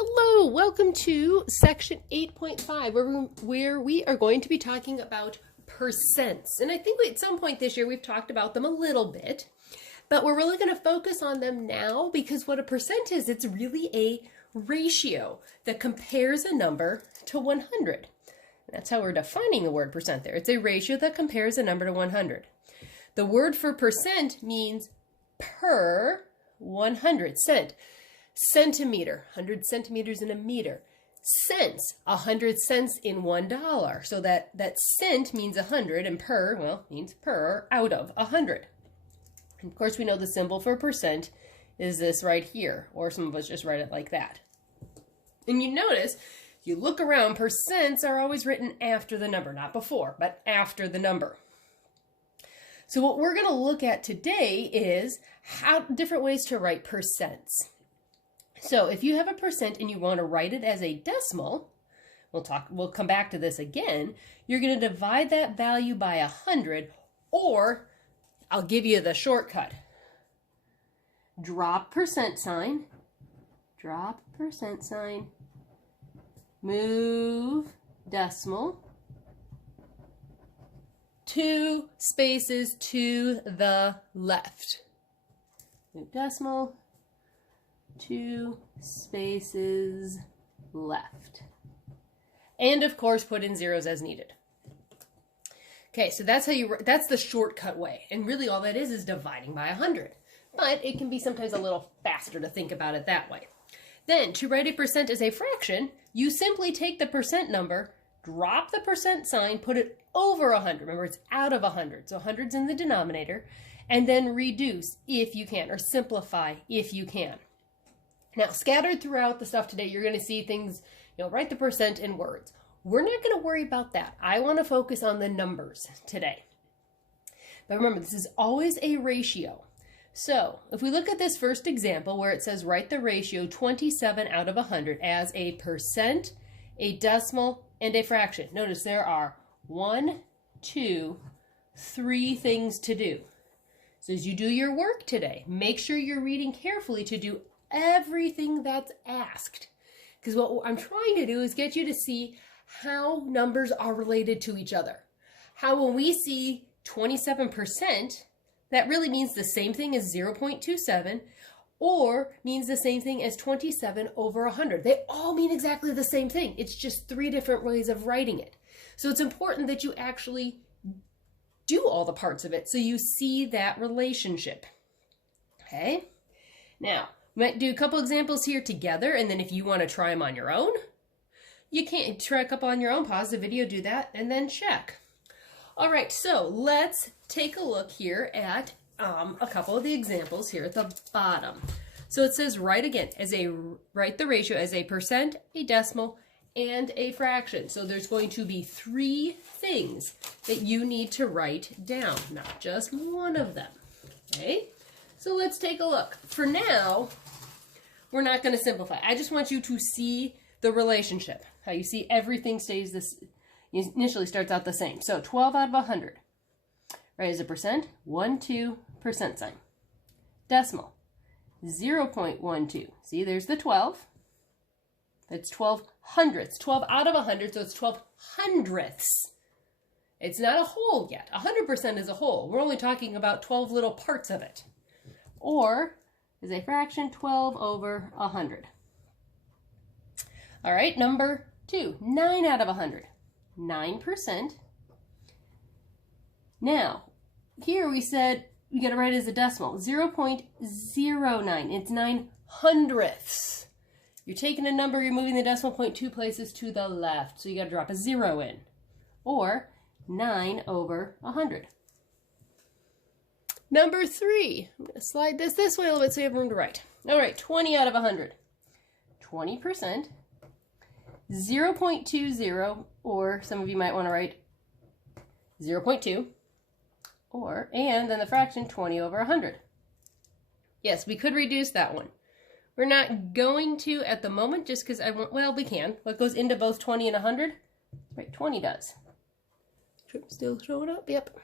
Hello, welcome to section 8.5 where we are going to be talking about percents. And I think at some point this year we've talked about them a little bit, but we're really going to focus on them now because what a percent is, it's really a ratio that compares a number to 100. That's how we're defining the word percent there. It's a ratio that compares a number to 100. The word for percent means per 100 cent. Centimeter, 100 centimeters in a meter. Cents, 100 cents in $1. So that cent means 100 and per, well, means per out of 100. And of course, we know the symbol for percent is this right here, or some of us just write it like that. And you notice, if you look around, percents are always written after the number, not before, but after the number. So what we're going to look at today is different ways to write percents. So if you have a percent and you want to write it as a decimal, we'll come back to this again, you're going to divide that value by 100, or I'll give you the shortcut. Drop percent sign, move decimal, 2 spaces to the left. Move decimal, 2 spaces left. And of course, put in zeros as needed. Okay, so that's the shortcut way. And really all that is dividing by 100. But it can be sometimes a little faster to think about it that way. Then, to write a percent as a fraction, you simply take the percent number, drop the percent sign, put it over 100. Remember, it's out of 100. So 100's in the denominator. And then reduce if you can, or simplify if you can. Now, scattered throughout the stuff today, you're going to see things, write the percent in words. We're not going to worry about that. I want to focus on the numbers today. But remember, this is always a ratio. So, if we look at this first example where it says write the ratio 27 out of 100 as a percent, a decimal, and a fraction. Notice there are 1, 2, 3 things to do. So as you do your work today, make sure you're reading carefully to do everything that's asked. Because what I'm trying to do is get you to see how numbers are related to each other. How when we see 27%, that really means the same thing as 0.27 or means the same thing as 27 over 100. They all mean exactly the same thing. It's just 3 different ways of writing it. So it's important that you actually do all the parts of it so you see that relationship. Okay? Now, we might do a couple examples here together, and then if you want to try them on your own, you can try a couple on your own, pause the video, do that, and then check. All right, so let's take a look here at a couple of the examples here at the bottom. So it says write the ratio as a percent, a decimal, and a fraction. So there's going to be 3 things that you need to write down, not just one of them. Okay? So let's take a look. For now, we're not going to simplify. I just want you to see the relationship. How you see everything stays this, initially starts out the same. So 12 out of 100. Right as a percent, 1, 2% sign. Decimal, 0.12. See, there's the 12. That's 12 hundredths. 12 out of 100, so it's 12 hundredths. It's not a whole yet. 100% is a whole. We're only talking about 12 little parts of it. Or, as a fraction, 12 over 100. All right, number 2, 9 out of 100. 9%. Now, here we said we got to write it as a decimal. 0.09. It's 9 hundredths. You're taking a number, you're moving the decimal point 2 places to the left. So you got to drop a 0 in. Or 9 over 100. Number 3, I'm going to slide this way a little bit so you have room to write. All right, 20 out of 100. 20%, 0.20, or some of you might want to write 0.2, and then the fraction 20 over 100. Yes, we could reduce that one. We're not going to at the moment just because well, we can. What goes into both 20 and 100? Right, 20 does. Still showing up? Yep.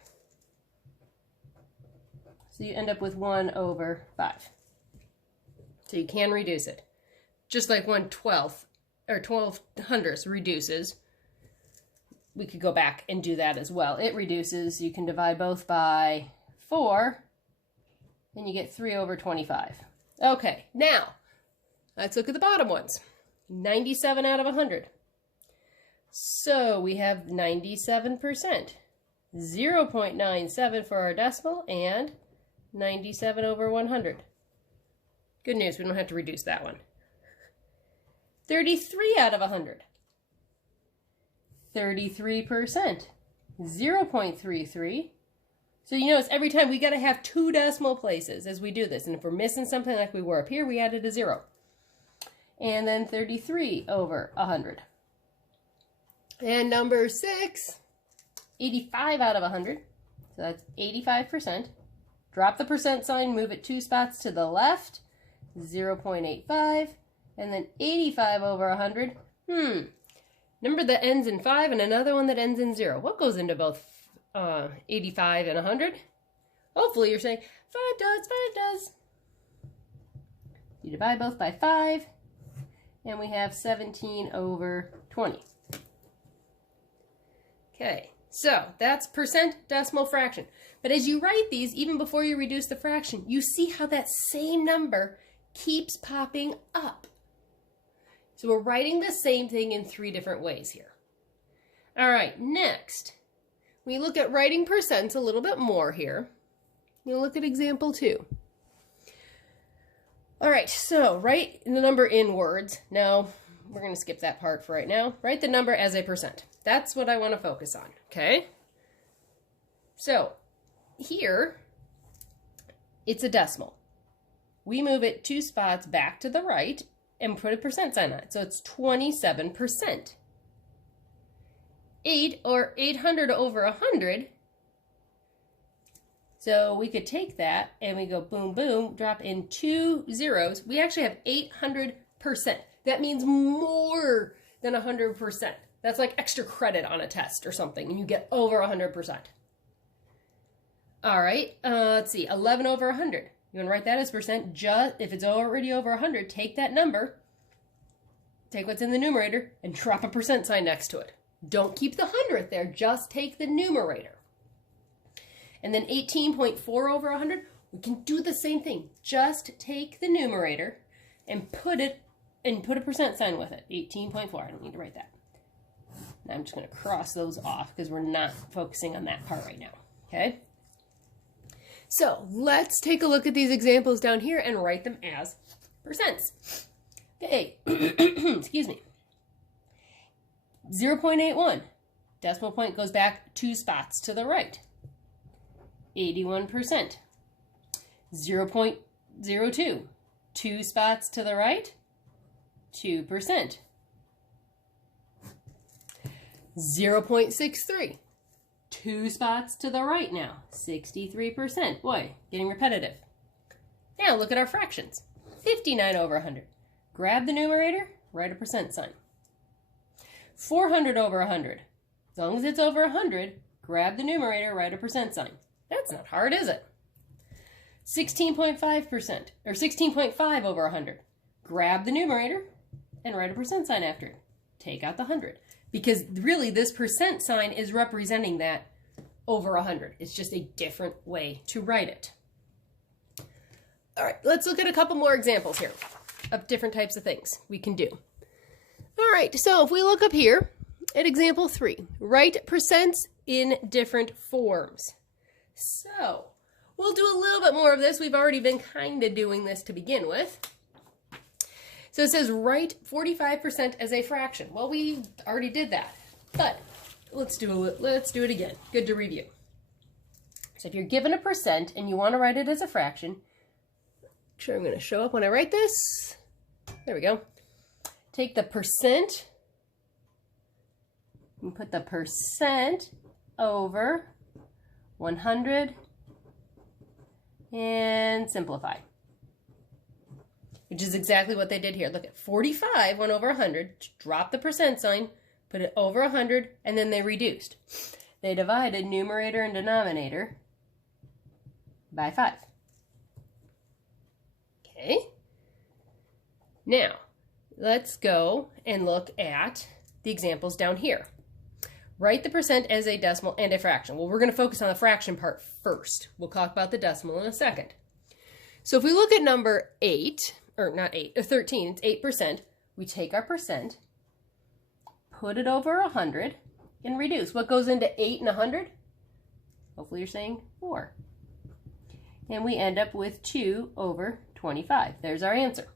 So you end up with 1 over 5. So you can reduce it. just like 1/12 or 12/100 reduces. We could go back and do that as well. It reduces. You can divide both by 4, and you get 3/25. Okay, now let's look at the bottom ones. 97 out of 100. So we have 97%. 0.97 for our decimal and 97/100. Good news, we don't have to reduce that one. 33 out of 100. 33%. 0.33. So you notice every time we got to have 2 decimal places as we do this. And if we're missing something like we were up here, we added a 0. And then 33/100. And number 6, 85 out of 100. So that's 85%. Drop the percent sign, move it 2 spots to the left. 0.85. And then 85/100. Number that ends in 5 and another one that ends in 0. What goes into both 85 and 100? Hopefully you're saying 5 does, 5 does. You divide both by 5, and we have 17/20. Okay, so that's percent, decimal, fraction. But as you write these, even before you reduce the fraction, you see how that same number keeps popping up. So we're writing the same thing in 3 different ways here. All right, next, we look at writing percents a little bit more here. You'll look at example 2. All right, so write the number in words. Now, we're going to skip that part for right now. Write the number as a percent. That's what I want to focus on, okay? So, here, it's a decimal. We move it 2 spots back to the right and put a percent sign on it. So it's 27%. 8 or 800/100. So we could take that and we go boom, boom, drop in 2 zeros. We actually have 800%. That means more than 100%. That's like extra credit on a test or something, and you get over 100%. All right, let's see, 11/100. You want to write that as percent. Just if it's already over 100, take that number, take what's in the numerator, and drop a percent sign next to it. Don't keep the 100th there, just take the numerator. And then 18.4/100, we can do the same thing. Just take the numerator and put a percent sign with it. 18.4, I don't need to write that. Now I'm just going to cross those off because we're not focusing on that part right now, okay? So let's take a look at these examples down here and write them as percents. Okay, excuse me. 0.81, decimal point goes back 2 spots to the right. 81%. 0.02, 2 spots to the right, 2%. 0.63. 2 spots to the right now, 63%. Boy, getting repetitive. Now look at our fractions. 59/100. Grab the numerator, write a percent sign. 400/100. As long as it's over 100, grab the numerator, write a percent sign. That's not hard, is it? 16.5%, or 16.5/100. Grab the numerator and write a percent sign after it. Take out the 100. Because really, this percent sign is representing that over 100. It's just a different way to write it. All right, let's look at a couple more examples here of different types of things we can do. All right, so if we look up here at example 3, write percents in different forms. So we'll do a little bit more of this. We've already been kind of doing this to begin with. So it says write 45% as a fraction. Well, we already did that, but let's do it again. Good to review. So if you're given a percent and you want to write it as a fraction, sure, I'm going to show up when I write this. There we go. Take the percent and put the percent over 100 and simplify. Which is exactly what they did here. Look at 45 went over 100, drop the percent sign, put it over 100, and then they reduced. They divided numerator and denominator by 5. Okay. Now, let's go and look at the examples down here. Write the percent as a decimal and a fraction. Well, we're going to focus on the fraction part first. We'll talk about the decimal in a second. So if we look at number 8, or not 8, 13, it's 8%. We take our percent, put it over 100, and reduce. What goes into 8 and 100? Hopefully you're saying 4. And we end up with 2 over 25. There's our answer.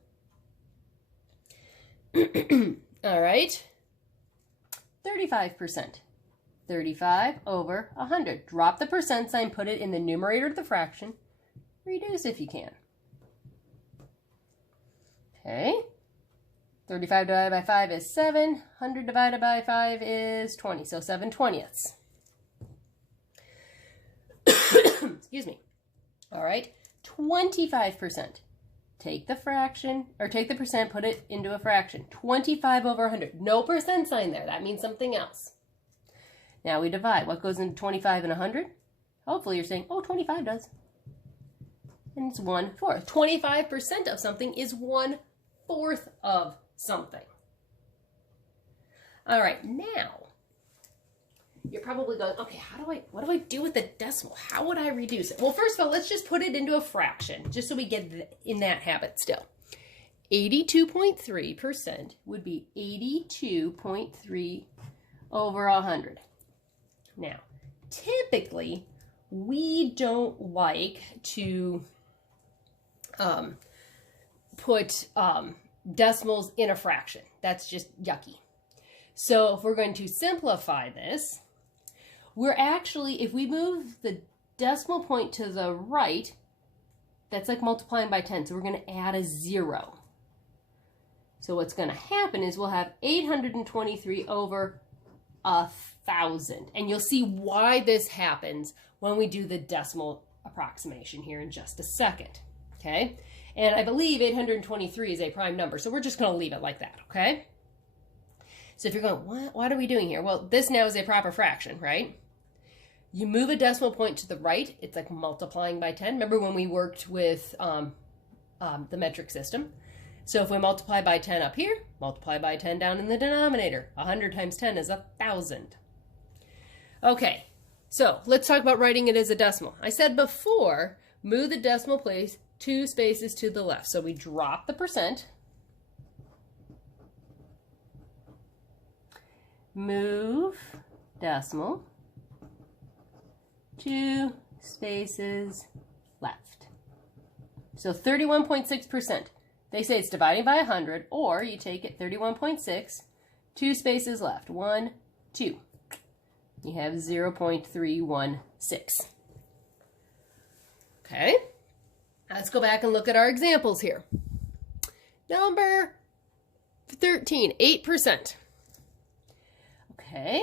All right. 35%. 35 over 100. Drop the percent sign, put it in the numerator of the fraction. Reduce if you can. Okay. 35 divided by 5 is 7. 100 divided by 5 is 20. So 7/20. Excuse me. All right. 25%. Take the fraction, or take the percent, put it into a fraction. 25 over 100. No percent sign there. That means something else. Now we divide. What goes into 25 and 100? Hopefully you're saying, oh, 25 does. And it's 1/4. 25% of something is 1/4 of something. All right, now you're probably going, okay, what do I do with the decimal? How would I reduce it? Well, first of all, let's just put it into a fraction, just so we get in that habit still. 82.3% would be 82.3 over 100. Now, typically, we don't like to put decimals in a fraction. That's just yucky. So if we're going to simplify this, we're actually, if we move the decimal point to the right, that's like multiplying by 10. So we're going to add a 0. So what's going to happen is we'll have 823 over 1,000. And you'll see why this happens when we do the decimal approximation here in just a second. Okay? And I believe 823 is a prime number. So we're just going to leave it like that. Okay? So if you're going, what are we doing here? Well, this now is a proper fraction, right? You move a decimal point to the right, it's like multiplying by 10. Remember when we worked with the metric system? So if we multiply by 10 up here, multiply by 10 down in the denominator. 100 times 10 is 1,000. Okay, so let's talk about writing it as a decimal. I said before, move the decimal place 2 spaces to the left. So we drop the percent. Move decimal 2 spaces left. So 31.6%. They say it's dividing by 100, or you take it 31.6, 2 spaces left. 1, 2. You have 0.316. Okay. Let's go back and look at our examples here. Number 13, 8%. Okay,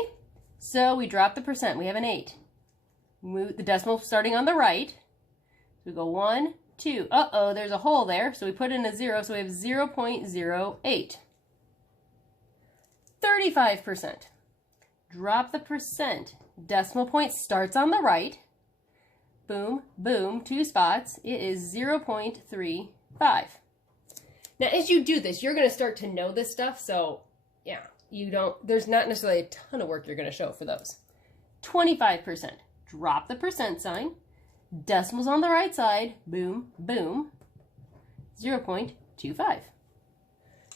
so we drop the percent. We have an 8. Move the decimal starting on the right. So we go 1, 2. Uh-oh, there's a hole there. So we put in a 0, so we have 0.08. 35%. Drop the percent. Decimal point starts on the right. Boom, boom, 2 spots. It is 0.35. Now, as you do this, you're going to start to know this stuff. So, yeah, there's not necessarily a ton of work you're going to show for those. 25%. Drop the percent sign. Decimals on the right side. Boom, boom. 0.25.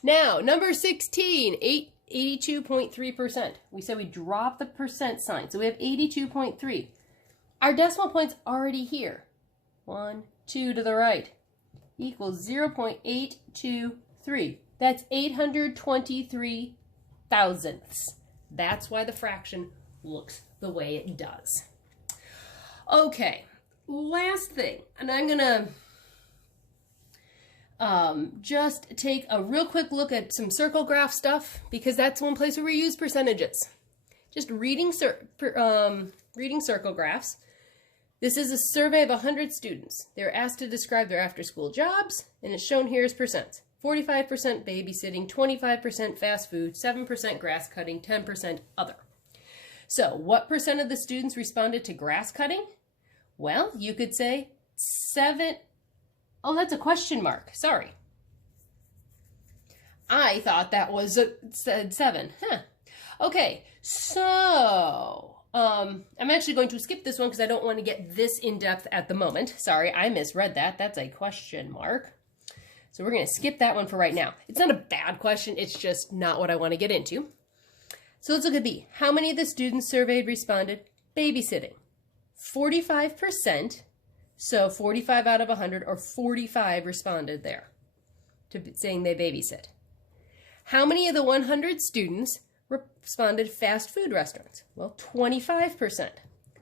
Now, number 16, 82.3%. We said we drop the percent sign. So we have 82.3. Our decimal point's already here. 1, 2 to the right. Equals 0.823. That's 823 thousandths. That's why the fraction looks the way it does. Okay, last thing, and I'm gonna just take a real quick look at some circle graph stuff, because that's one place where we use percentages. Just reading circle graphs. This is a survey of 100 students. They're asked to describe their after-school jobs, and it's shown here as percents. 45% babysitting, 25% fast food, 7% grass cutting, 10% other. So what percent of the students responded to grass cutting? Well, you could say 7. Oh, that's a question mark. Sorry. I thought that was said 7. Huh. Okay, so I'm actually going to skip this one because I don't want to get this in depth at the moment. Sorry, I misread that. That's a question mark. So we're going to skip that one for right now. It's not a bad question. It's just not what I want to get into. So let's look at B. How many of the students surveyed responded babysitting? 45%. So 45 out of 100, or 45 responded there to saying they babysit. How many of the 100 students responded fast food restaurants? Well, 25%.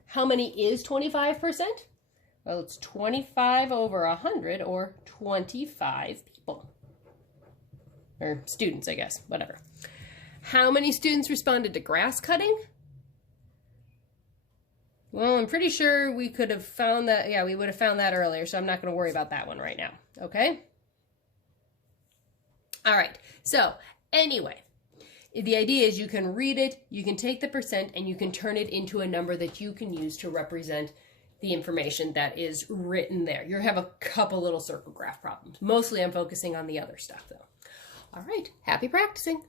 How many is 25%? Well, it's 25 over 100, or 25 people. Or students, I guess, whatever. How many students responded to grass cutting? Well, I'm pretty sure we could have found that. Yeah, we would have found that earlier, so I'm not going to worry about that one right now. Okay? All right. So, anyway, the idea is you can read it, you can take the percent, and you can turn it into a number that you can use to represent the information that is written there. You have a couple little circle graph problems. Mostly I'm focusing on the other stuff, though. All right. Happy practicing.